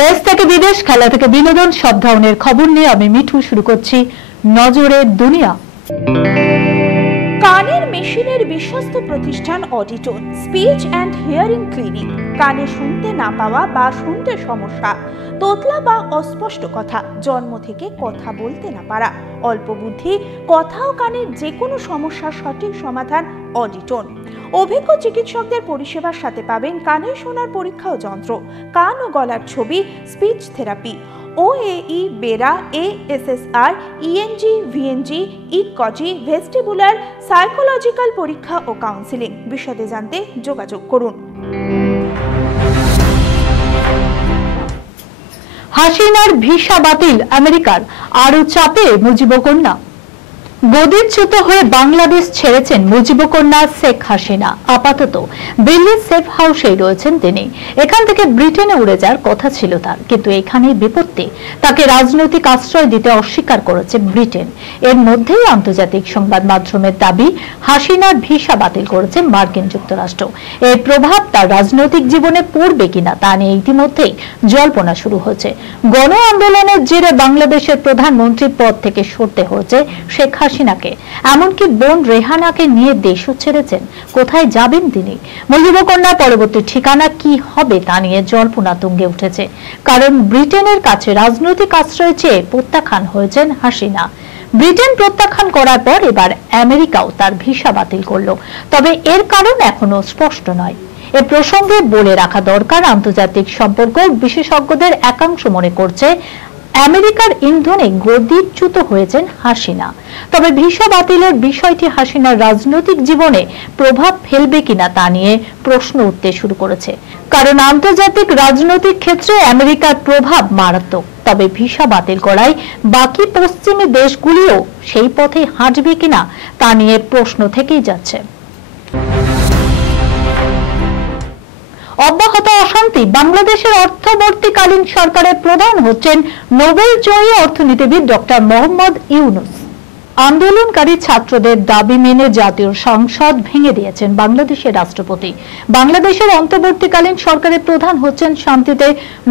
দেশ থেকে বিদেশ, খেলা থেকে বিনোদন, সব ধরনের খবর নিয়ে আমি মিঠু শুরু করছি নজরের দুনিয়া। কানের মেশিনের বিশ্বস্ত প্রতিষ্ঠান অডিটন, স্পিচ অ্যান্ড হিয়ারিং ক্লিনিক। কানে শুনতে না পাওয়া বা শুনতে সমস্যা, তোতলা বা অস্পষ্ট কথা, জন্ম থেকে কথা বলতে না পারা, অল্প বুদ্ধি, কথা ও কানের যে কোনো সমস্যার সঠিক সমাধান অডিটন। অভিজ্ঞ চিকিৎসকদের পরিষেবার সাথে পাবেন কানে শোনার পরীক্ষা ও যন্ত্র, কান ও গলার ছবি, speech therapy, OAE, BERA, ASSR, ENG, VNG, ECG, vestibular, psychological পরীক্ষা ও কাউন্সিলিং। বিশদে জানতে যোগাযোগ করুন। হাসিনার ভিসা বাতিল, আমেরিকার আরো চাপে মুজিবকন্যা। গদিচ্যুত হয়ে বাংলাদেশ ছেড়েছেন মুজিবকন্যা শেখ হাসিনা। আপাতত দিল্লির সেফ হাউসেই রয়েছেন তিনি। এখান থেকে ব্রিটেনে উড়ে যাওয়ার কথা ছিল তার, কিন্তু এখানেই বিপত্তি। তাকে রাজনৈতিক আশ্রয় দিতে অস্বীকার করেছে ব্রিটেন। এর মধ্যেই আন্তর্জাতিক সংবাদ মাধ্যমের দাবি, হাসিনার ভিসা বাতিল করেছে মার্কিন যুক্তরাষ্ট্র। এর প্রভাব তার রাজনৈতিক জীবনে পড়বে কিনা তা নিয়ে ইতিমধ্যেই জল্পনা শুরু হয়েছে। গণ আন্দোলনের জেরে বাংলাদেশের প্রধানমন্ত্রী পদ থেকে সরতে হয়েছে শেখ হাসিনাকে। এমনকি বোন রেহানাকে নিয়ে দেশও ছেড়েছেন। কোথায় যাবেন তিনি? মুজিবকন্যার পরবর্তী ঠিকানা কি হবে তা নিয়ে জল্পনা তুঙ্গে উঠেছে। কারণ ব্রিটেনের কাছে রাজনৈতিক আশ্রয় চেয়ে প্রত্যাখ্যান হয়েছেন হাসিনা। ব্রিটেন প্রত্যাখ্যান করার পর এবার আমেরিকাও তার ভিসা বাতিল করল। তবে এর কারণ এখনো স্পষ্ট নয়। এ প্রসঙ্গে বলে রাখা দরকার, আন্তর্জাতিক সম্পর্ক বিশেষজ্ঞদের একাংশ মনে করছে আমেরিকার ইন্ধনে গদিচ্যুত হয়েছেন হাসিনা। তবে ভিসা বাতিলের বিষয়টি হাসিনার রাজনৈতিক জীবনে প্রভাব ফেলবে কিনা তা নিয়ে প্রশ্ন উঠতে শুরু করেছে। কারণ আন্তর্জাতিক রাজনৈতিক ক্ষেত্রে আমেরিকার প্রভাব মারাত্মক। তবে ভিসা বাতিল করায় বাকি পশ্চিমী দেশগুলিও সেই পথে হাঁটবে কিনা তা নিয়ে প্রশ্ন থেকেই যাচ্ছে। অব্যাহত অশান্তি, বাংলাদেশের অর্থবর্তীকালীন সরকারের প্রধান হচ্ছেন নোবেল জয়ী অর্থনীতিবিদ ডক্টর মোহাম্মদ ইউনুস। আন্দোলনকারী ছাত্রদের দাবি মেনে জাতীয় সংসদ ভেঙে দিয়েছেন বাংলাদেশের রাষ্ট্রপতি। বাংলাদেশের অন্তর্বর্তীকালীন সরকারের প্রধান হচ্ছেন শান্তিতে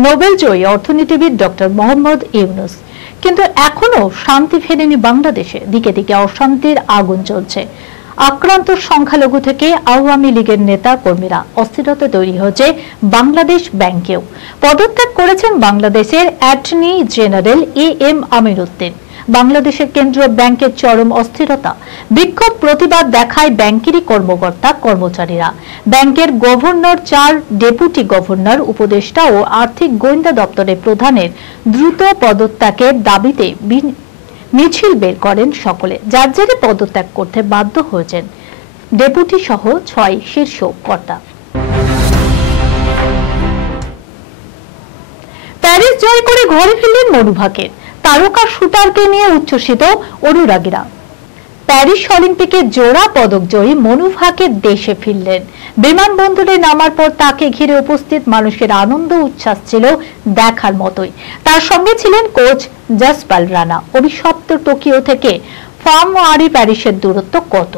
নোবেল জয়ী অর্থনীতিবিদ ডক্টর মোহাম্মদ ইউনুস। কিন্তু এখনো শান্তি ফেরেনি বাংলাদেশে। দিকে দিকে অশান্তির আগুন চলছে। আক্রান্ত সংখ্যালঘু থেকে আওয়ামী লীগের নেতা কর্মীরা। অস্থিরতা তৈরি হয়েছে বাংলাদেশ ব্যাংকেও। পদত্যাগ করেছেন বাংলাদেশের অ্যাটর্নি জেনারেল AM আমির উদ্দিন। বাংলাদেশের কেন্দ্রীয় ব্যাংকের চরম অস্থিরতা। বিক্ষোভ প্রতিবাদ দেখায় ব্যাংকেরই কর্মকর্তা কর্মচারীরা। ব্যাংকের গভর্নর, 4 ডেপুটি গভর্নর, উপদেষ্টা ও আর্থিক গোয়েন্দা দপ্তরের প্রধানের দ্রুত পদত্যাগের দাবিতে মিছিল বের করেন সকলে। যার জেরে পদত্যাগ করতে বাধ্য হয়েছেন ডেপুটি সহ 6 শীর্ষ কর্তা। প্যারিস জয় করে ঘরে ফিরলেন মনু ভাকের। তারকা শুটারকে নিয়ে উচ্ছ্বসিত অনুরাগীরা। প্যারিস অলিম্পিকে জোড়া পদক জয়ী মনু ভাকের দেশে ফিরলেন। বিমানবন্দরে নামার পর তাকে ঘিরে উপস্থিত মানুষের আনন্দ উচ্ছ্বাস ছিল দেখার মতোই। তার সঙ্গে ছিলেন কোচ জসপাল রানা। অভিশপ্ত টোকিও থেকে ফার্মওয়ারি প্যারিসের দূরত্ব কত?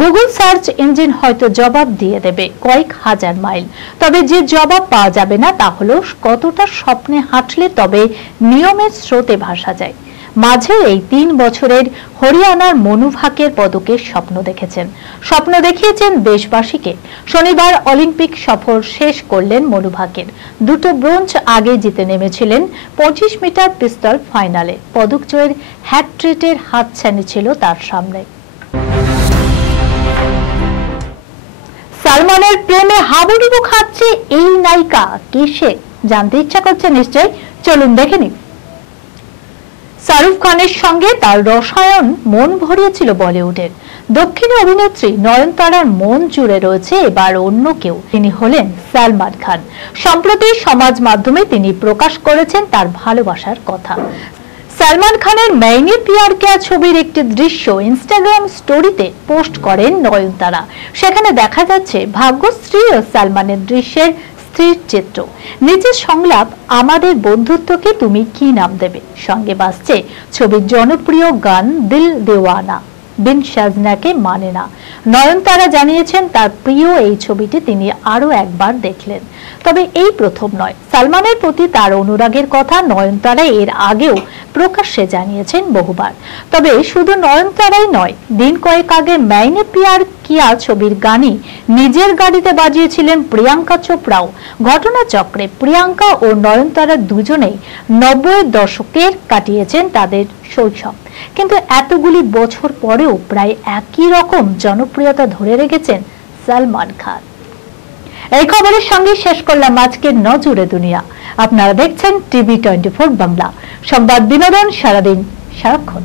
গুগল সার্চ ইঞ্জিন হয়তো জবাব দিয়ে দেবে কয়েক হাজার মাইল। তবে যে জবাব পাওয়া যাবে না তা হলো কতটা স্বপ্নে হাঁটলে তবে নিয়মের স্রোতে ভাসা যায়। মাঝে এই 3 বছরের হরিয়ানার মনু ভাকের পদকের স্বপ্ন দেখেছেন। স্বপ্ন দেখিয়েছেন দেশবাসীকে। শনিবার অলিম্পিক সফর শেষ করলেন মনু ভাকের। 2টো ব্রোঞ্জ আগে জিতে নেমেছিলেন 25 মিটার পিস্তল ফাইনালে। পদক জয়ের হ্যাটট্রিকের হাতছানি ছিল তার সামনে। সালমানের প্রেমে হাবুডুবু খাচ্ছে এই নায়িকা কে সে? জানতে ইচ্ছা করছে নিশ্চয়, চলুন দেখে নিন। শাহরুখ খানের সঙ্গে তার রসায়ন মন ভরিয়েছিল বলিউডের। দক্ষিণী অভিনেত্রী নয়নতারার মন জুড়ে রয়েছে এবার অন্য কেউ। তিনি হলেন সালমান খান। সম্প্রতি সমাজ মাধ্যমে তিনি প্রকাশ করেছেন তার ভালোবাসার কথা। সালমান খানের मैंने प्यार किया ছবির একটি দৃশ্য ইনস্টাগ্রাম স্টোরিতে পোস্ট করেন নয়নতারা। সেখানে দেখা যাচ্ছে ভাগ্যশ্রী ও সালমানের দৃশ্যের স্থির চিত্র। নিচে সংলাপ, আমাদের বন্ধুত্বকে তুমি কি নাম দেবে? সঙ্গে বাজছে ছবির জনপ্রিয় গান দিল দেওয়ানা, বিন সাজনাকে মানে না। নয়নতারা জানিয়েছেন তার প্রিয় এই ছবিটি তিনি আরো একবার দেখলেন। তবে এই প্রথম নয়। সালমানের প্রতি তার অনুরাগের কথা নয়নতারা এর আগেও প্রকাশ্যে জানিয়েছেন বহুবার। তবে শুধু নয়নতারাই নয়, দিন কয়েক আগে मैंने प्यार किया ছবির গানই নিজের গাড়িতে বাজিয়েছিলেন প্রিয়াঙ্কা চোপড়াও। ঘটনাচক্রে প্রিয়াঙ্কা ও নয়নতারা দুজনেই 90-এর দশকের কাটিয়েছেন তাদের শৈশব, কিন্তু এতগুলি বছর পরেও প্রায় একই রকম জনপ্রিয়তা ধরে রেখেছেন সালমান খান। এই খবরের সঙ্গে শেষ করলাম আজকের নজরে দুনিয়া। আপনারা দেখছেন টিভি 24 বাংলা, সংবাদ বিনোদন সারাদিন সারাক্ষণ।